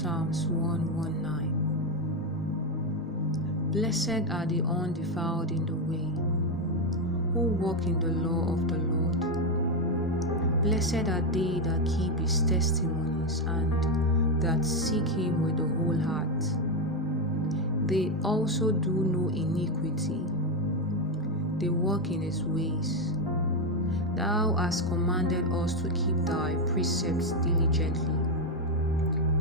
Psalms 119. Blessed are the undefiled in the way, who walk in the law of the Lord. Blessed are they that keep his testimonies and that seek him with the whole heart. They also do no iniquity. They walk in his ways. Thou hast commanded us to keep thy precepts diligently.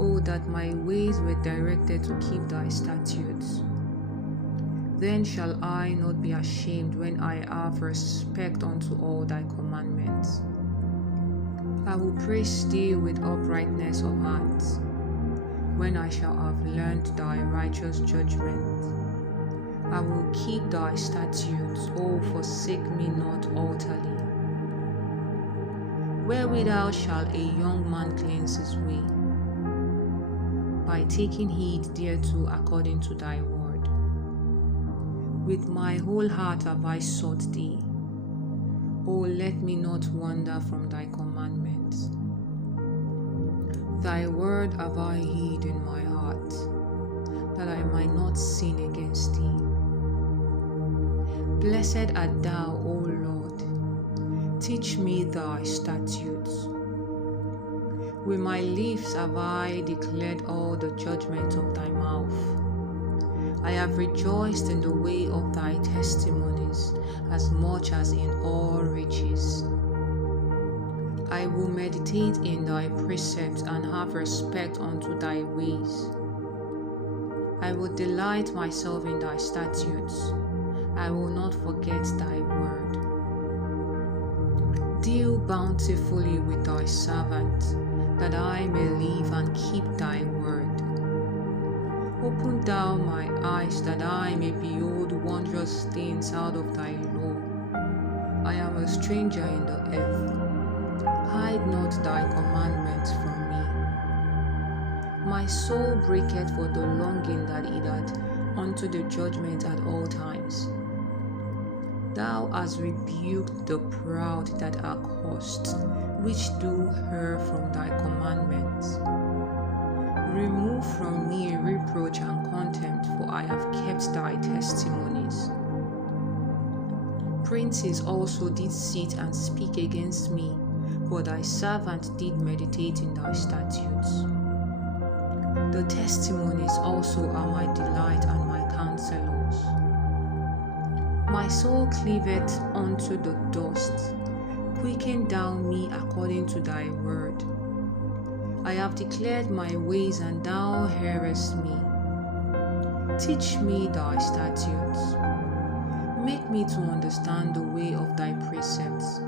Oh, that my ways were directed to keep thy statutes. Then shall I not be ashamed when I have respect unto all thy commandments. I will praise thee with uprightness of heart, when I shall have learned thy righteous judgment. I will keep thy statutes, O forsake me not utterly. Wherewithal shall a young man cleanse his way? By taking heed thereto according to thy word. With my whole heart have I sought thee. O let me not wander from thy commandments. Thy word have I hid in my heart, that I might not sin against thee. Blessed art thou, O Lord. Teach me thy statutes. With my lips have I declared all the judgments of thy mouth. I have rejoiced in the way of thy testimonies, as much as in all riches. I will meditate in thy precepts and have respect unto thy ways. I will delight myself in thy statutes. I will not forget thy word. Deal bountifully with thy servant, that I may live and keep thy word. Open thou my eyes, that I may behold wondrous things out of thy law. I am a stranger in the earth. Hide not thy commandments from me. My soul breaketh for the longing that it hath unto the judgment at all times. Thou hast rebuked the proud that are cursed, which do err from thy commandments. Remove from me reproach and contempt, for I have kept thy testimonies. Princes also did sit and speak against me, but thy servant did meditate in thy statutes. The testimonies also are my delight and my counselors. My soul cleaveth unto the dust. Quicken thou me according to thy word. I have declared my ways, and thou hearest me. Teach me thy statutes. Make me to understand the way of thy precepts.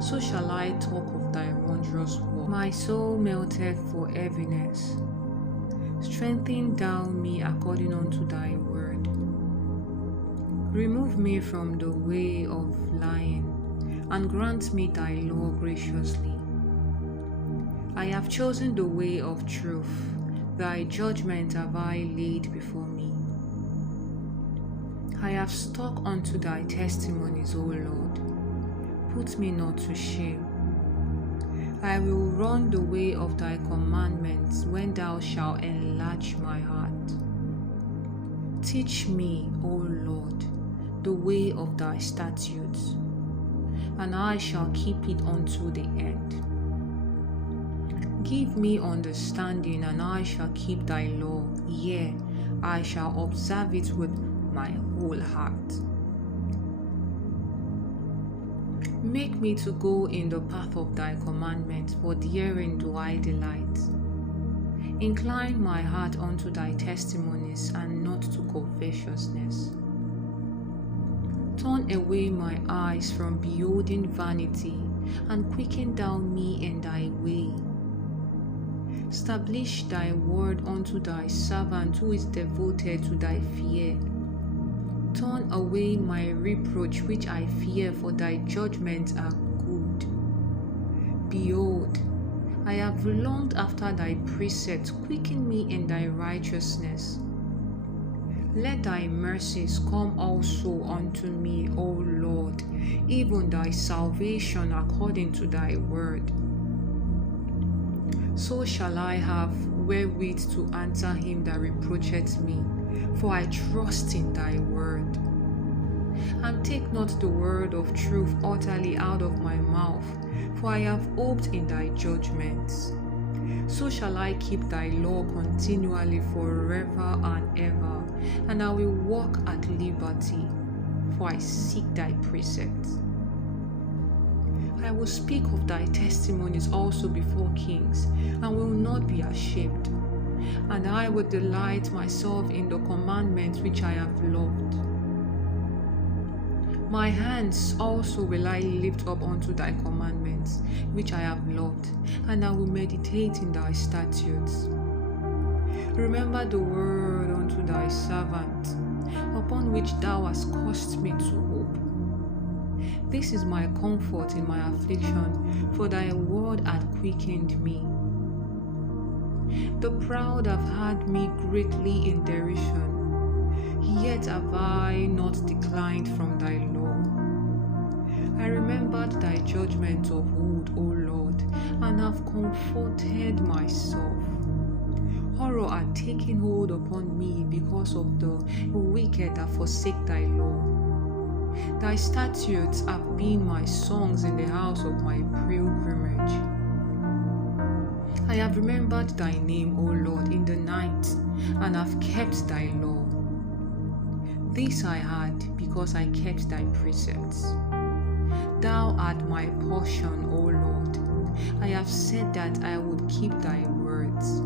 So shall I talk of thy wondrous works. My soul melteth for heaviness. Strengthen thou me according unto thy word. Remove me from the way of lying, and grant me thy law graciously. I have chosen the way of truth. Thy judgment have I laid before me. I have stuck unto thy testimonies, O Lord. Put me not to shame. I will run the way of thy commandments when thou shalt enlarge my heart. Teach me, O Lord, the way of thy statutes, and I shall keep it unto the end. Give me understanding, and I shall keep thy law. Yea, I shall observe it with my whole heart. Make me to go in the path of thy commandments, for therein do I delight. Incline my heart unto thy testimonies, and not to covetousness. Turn away my eyes from beholding vanity, and quicken thou me in thy way. Establish thy word unto thy servant who is devoted to thy fear. Turn away my reproach which I fear, for thy judgments are good. Behold, I have longed after thy precepts. Quicken me in thy righteousness. Let thy mercies come also unto me, O Lord, even thy salvation according to thy word. so shall I have wherewith to answer him that reproacheth me, for I trust in thy word. And take not the word of truth utterly out of my mouth, for I have hoped in thy judgments. So shall I keep thy law continually forever and ever, and I will walk at liberty, for I seek thy precepts. I will speak of thy testimonies also before kings, and will not be ashamed. And I will delight myself in the commandments which I have loved. My hands also will I lift up unto thy commandments, which I have loved, and I will meditate in thy statutes. Remember the word unto thy servant, upon which thou hast caused me to hope. This is my comfort in my affliction, for thy word hath quickened me. The proud have had me greatly in derision, yet have I not declined from thy law. I remembered thy judgments of old, O Lord, and have comforted myself. Horror hath taken hold upon me because of the wicked that forsake thy law. Thy statutes have been my songs in the house of my pilgrimage. I have remembered thy name, O Lord, in the night, and have kept thy law. This I had because I kept thy precepts. Thou art my portion, O Lord. I have said that I would keep thy words.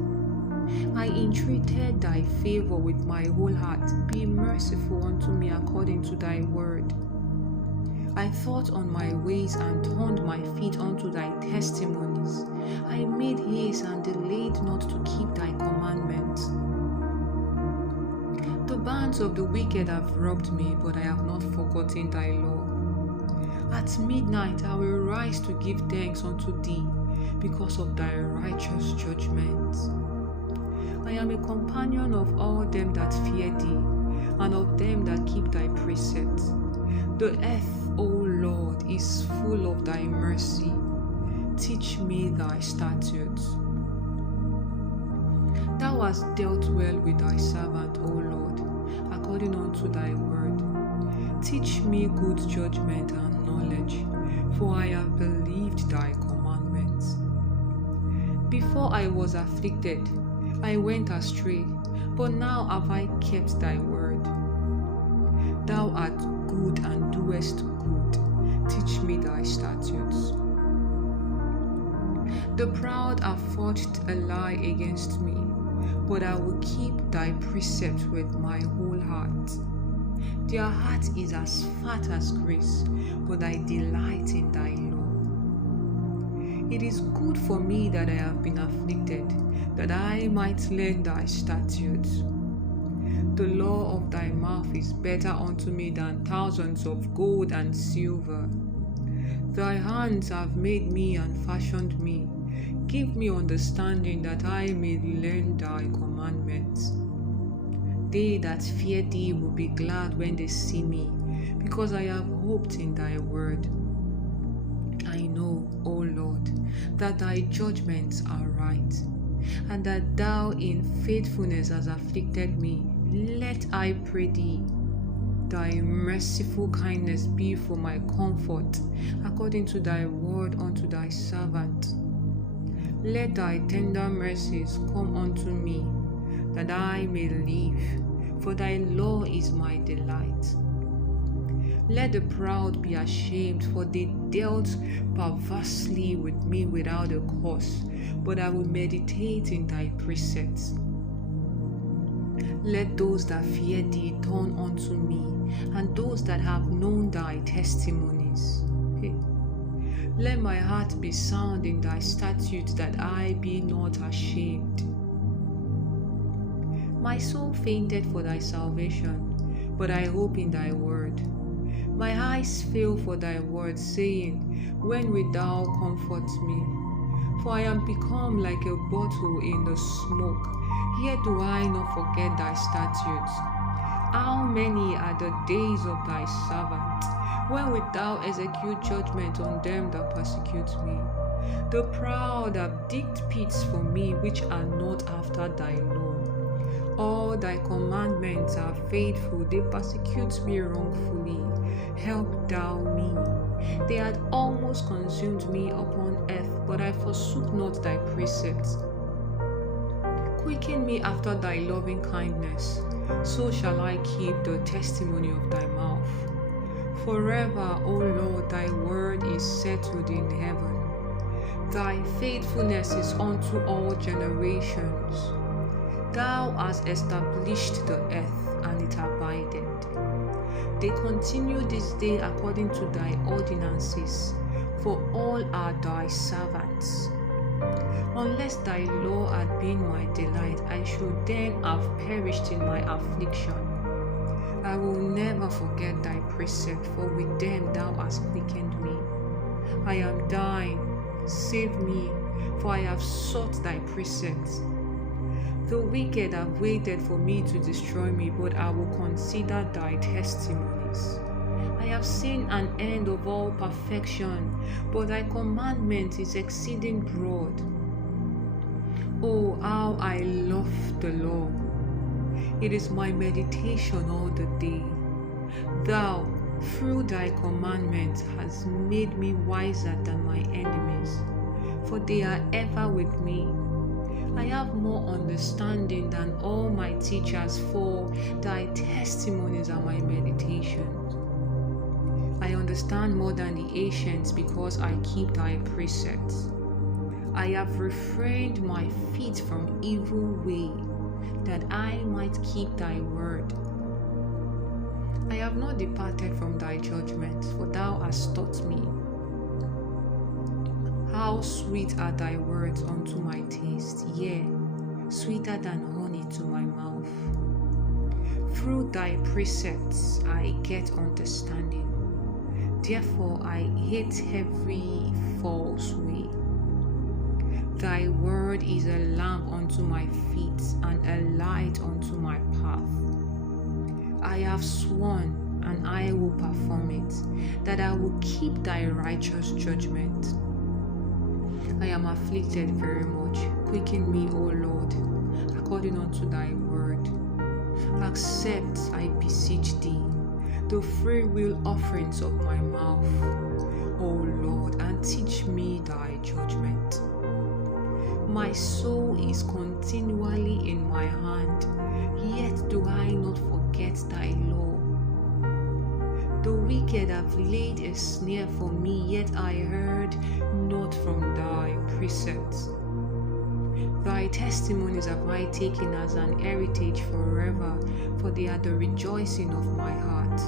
I entreated thy favor with my whole heart. Be merciful unto me according to thy word. I thought on my ways and turned my feet unto thy testimonies. I made haste and delayed not to keep thy commandments. The bands of the wicked have robbed me, but I have not forgotten thy law. At midnight I will rise to give thanks unto thee because of thy righteous judgments. I am a companion of all them that fear thee, and of them that keep thy precepts. The earth, O Lord, is full of thy mercy. Teach me thy statutes. Thou hast dealt well with thy servant, O Lord, according unto thy word. Teach me good judgment and knowledge, for I have believed thy commandments. Before I was afflicted, I went astray, but now have I kept thy word. Thou art good and doest good. Teach me thy statutes. The proud have forged a lie against me, but I will keep thy precepts with my whole heart. Their heart is as fat as grace, but I delight in thy law. It is good for me that I have been afflicted, that I might learn thy statutes. The law of thy mouth is better unto me than thousands of gold and silver. Thy hands have made me and fashioned me. Give me understanding that I may learn thy commandments. They that fear thee will be glad when they see me, because I have hoped in thy word. I know, O Lord, that thy judgments are right, and that thou in faithfulness hast afflicted me. Let, I pray thee, thy merciful kindness be for my comfort, according to thy word unto thy servant. Let thy tender mercies come unto me, that I may live, for thy law is my delight. Let the proud be ashamed, for they dealt perversely with me without a cause, but I will meditate in thy precepts. Let those that fear thee turn unto me, and those that have known thy testimonies. Let my heart be sound in thy statutes, that I be not ashamed. My soul fainted for thy salvation, but I hope in thy word. My eyes fail for thy word, saying, when wilt thou comfort me? For I am become like a bottle in the smoke, yet do I not forget thy statutes. How many are the days of thy servant? When wilt thou execute judgment on them that persecute me? The proud have digged pits for me which are not after thy law. All thy commandments are faithful, they persecute me wrongfully. Help thou me. They had almost consumed me upon earth, but I forsook not thy precepts. Quicken me after thy loving kindness, so shall I keep the testimony of thy mouth. Forever, O Lord, thy word is settled in heaven. Thy faithfulness is unto all generations. Thou hast established the earth, and it abideth. They continue this day according to thy ordinances, for all are thy servants. Unless thy law had been my delight, I should then have perished in my affliction. I will never forget thy precept, for with them thou hast quickened me. I am thine, save me, for I have sought thy precepts. The wicked have waited for me to destroy me, but I will consider thy testimonies. I have seen an end of all perfection, but thy commandment is exceeding broad. Oh, how I love the law! It is my meditation all the day. Thou, through thy commandments, hast made me wiser than my enemies, for they are ever with me. I have more understanding than all my teachers, for thy testimonies are my meditations. I understand more than the ancients, because I keep thy precepts. I have refrained my feet from evil way, that I might keep thy word. I have not departed from thy judgments, for thou hast taught me. How sweet are thy words unto my taste, yea, sweeter than honey to my mouth. Through thy precepts I get understanding, therefore I hate every false way. Thy word is a lamp unto my feet, and a light unto my path. I have sworn, and I will perform it, that I will keep thy righteous judgment. I am afflicted very much. Quicken me, O Lord, according unto thy word. Accept, I beseech thee, the freewill offerings of my mouth, O Lord, and teach me thy judgment. My soul is continually in my hand, yet do I not forget thy law. The wicked have laid a snare for me, yet I heard not from thy precepts. Thy testimonies have I taken as an heritage forever, for they are the rejoicing of my heart.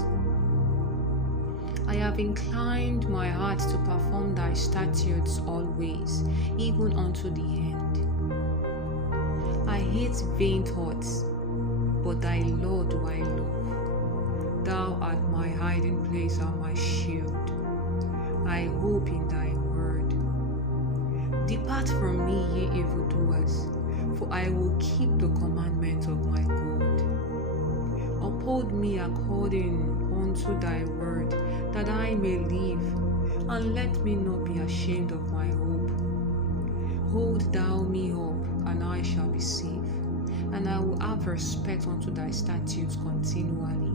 I have inclined my heart to perform thy statutes always, even unto the end. I hate vain thoughts, but thy law do I love. Thou art my hiding place and my shield. I hope in thy word. Depart from me, ye evildoers, for I will keep the commandments of my God. Uphold me according unto thy word, that I may live, and let me not be ashamed of my hope. Hold thou me up, and I shall be safe, and I will have respect unto thy statutes continually.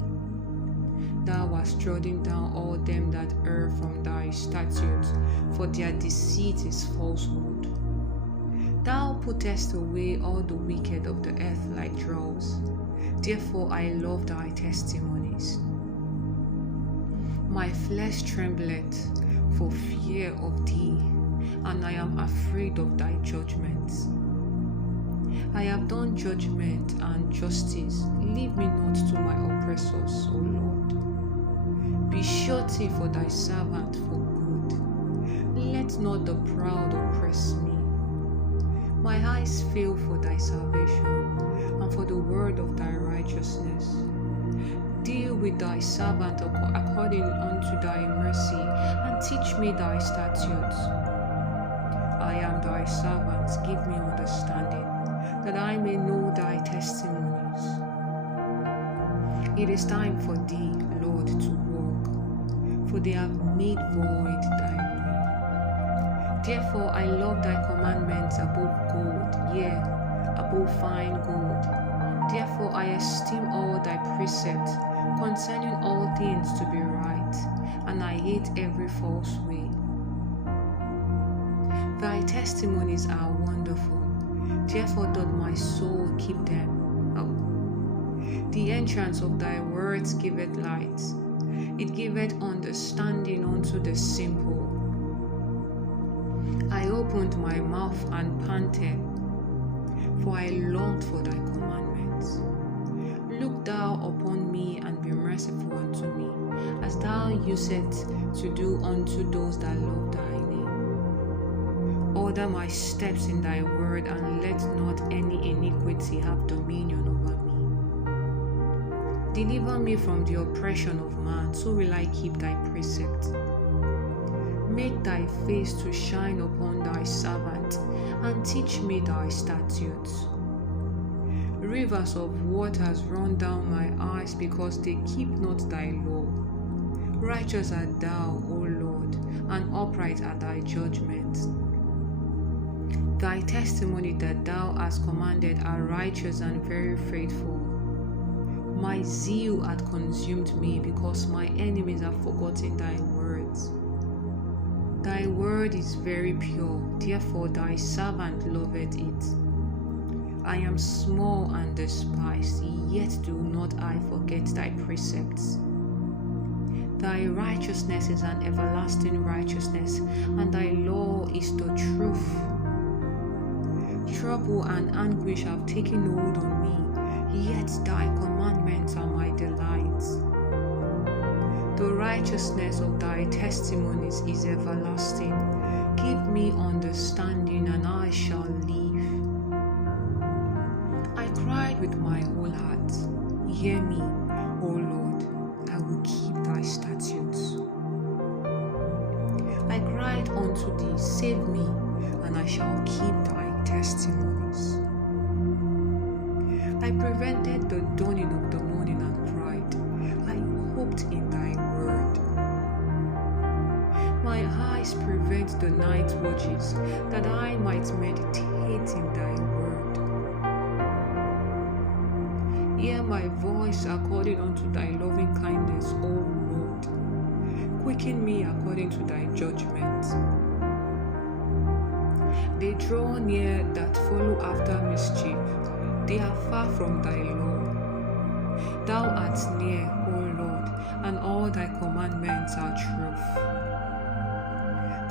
Thou hast trodden down all them that err from thy statutes, for their deceit is falsehood. Thou puttest away all the wicked of the earth like dross. Therefore I love thy testimonies. My flesh trembleth for fear of thee, and I am afraid of thy judgments. I have done judgment and justice. Leave me not to my oppressors, O Lord. Be surety for thy servant for good. Let not the proud oppress me. My eyes fail for thy salvation, and for the word of thy righteousness. Deal with thy servant according unto thy mercy, and teach me thy statutes. I am thy servant, give me understanding, that I may know thy testimonies. It is time for thee, Lord, to walk, for they have made void thy law. Therefore I love thy commandments above gold, yea, above fine gold. Therefore I esteem all thy precepts concerning all things to be right, and I hate every false way. Thy testimonies are wonderful, therefore doth my soul keep them. The entrance of thy words giveth light, it giveth understanding unto the simple. I opened my mouth and panted, for I longed for thy commandments. Look thou upon me and be merciful unto me, as thou usest to do unto those that love thy name. Order my steps in thy word, and let not any iniquity have dominion over me. Deliver me from the oppression of man, so will I keep thy precepts. Make thy face to shine upon thy servant, and teach me thy statutes. Rivers of waters run down my eyes, because they keep not thy law. Righteous art thou, O Lord, and upright are thy judgments. Thy testimony that thou hast commanded are righteous and very faithful. My zeal hath consumed me, because my enemies have forgotten thy words. Thy word is very pure, therefore thy servant loveth it. I am small and despised, yet do not I forget thy precepts. Thy righteousness is an everlasting righteousness, and thy law is the truth. Trouble and anguish have taken hold on me, yet thy commandments are my delights. The righteousness of thy testimonies is everlasting. Give me understanding, and I shall live. I cried with my whole heart, hear me, O Lord, I will keep thy statutes. I cried unto thee, save me, and I shall keep thy testimonies. I prevented the dawning of the morning and cried, I hoped in thy word. My eyes prevent the night watches, that I might meditate in thy word. Hear my voice according unto thy loving kindness, O Lord. Quicken me according to thy judgments. They draw near that follow after mischief, they are far from thy law. Thou art near, O Lord, and all thy commandments are truth.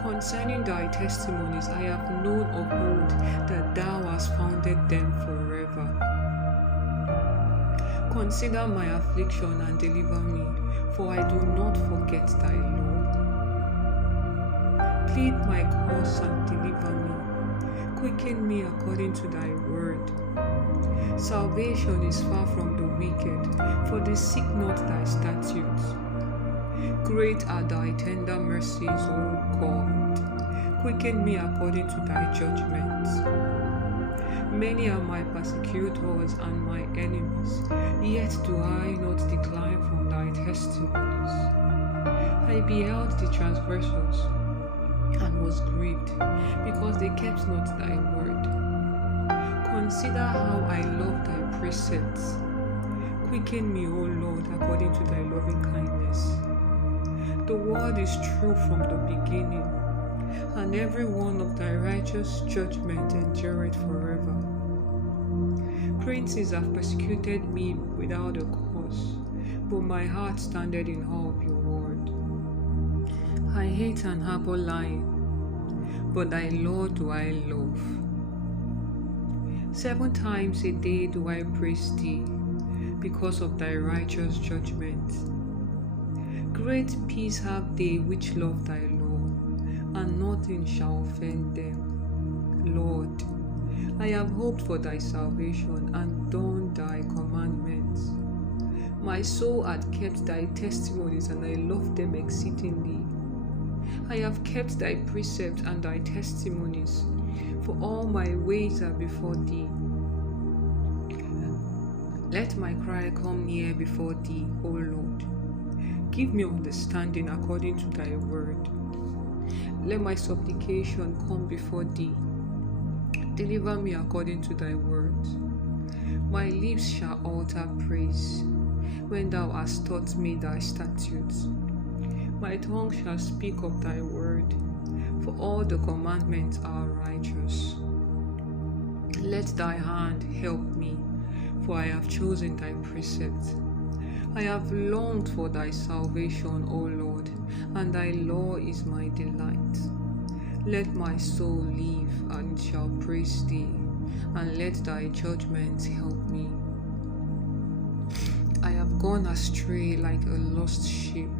Concerning thy testimonies I have known of old, that thou hast founded them forever. Consider my affliction and deliver me, for I do not forget thy law. Plead my cause and deliver me. Quicken me according to thy word. Salvation is far from the wicked, for they seek not thy statutes. Great are thy tender mercies, O God. Quicken me according to thy judgments. Many are my persecutors and my enemies, yet do I not decline from thy testimonies. I beheld the transgressors and was grieved, because they kept not thy word. Consider how I love thy precepts. Quicken me, O Lord, according to thy loving kindness. The word is true from the beginning, and every one of thy righteous judgment endureth forever. Princes have persecuted me without a cause, but my heart standeth in awe of your word. I hate and harbor lying, but thy law do I love. 7 times a day do I praise thee, because of thy righteous judgments. Great peace have they which love thy law, and nothing shall offend them. Lord, I have hoped for thy salvation, and done thy commandments. My soul hath kept thy testimonies, and I love them exceedingly. I have kept thy precepts and thy testimonies, for all my ways are before thee. Let my cry come near before thee, O Lord. Give me understanding according to thy word. Let my supplication come before thee. Deliver me according to thy word. My lips shall utter praise, when thou hast taught me thy statutes. My tongue shall speak of thy word, for all the commandments are righteous. Let thy hand help me, for I have chosen thy precepts. I have longed for thy salvation, O Lord, and thy law is my delight. Let my soul live, and it shall praise thee, and let thy judgments help me. I have gone astray like a lost sheep.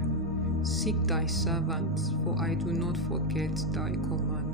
Seek thy servant, for I do not forget thy commandments.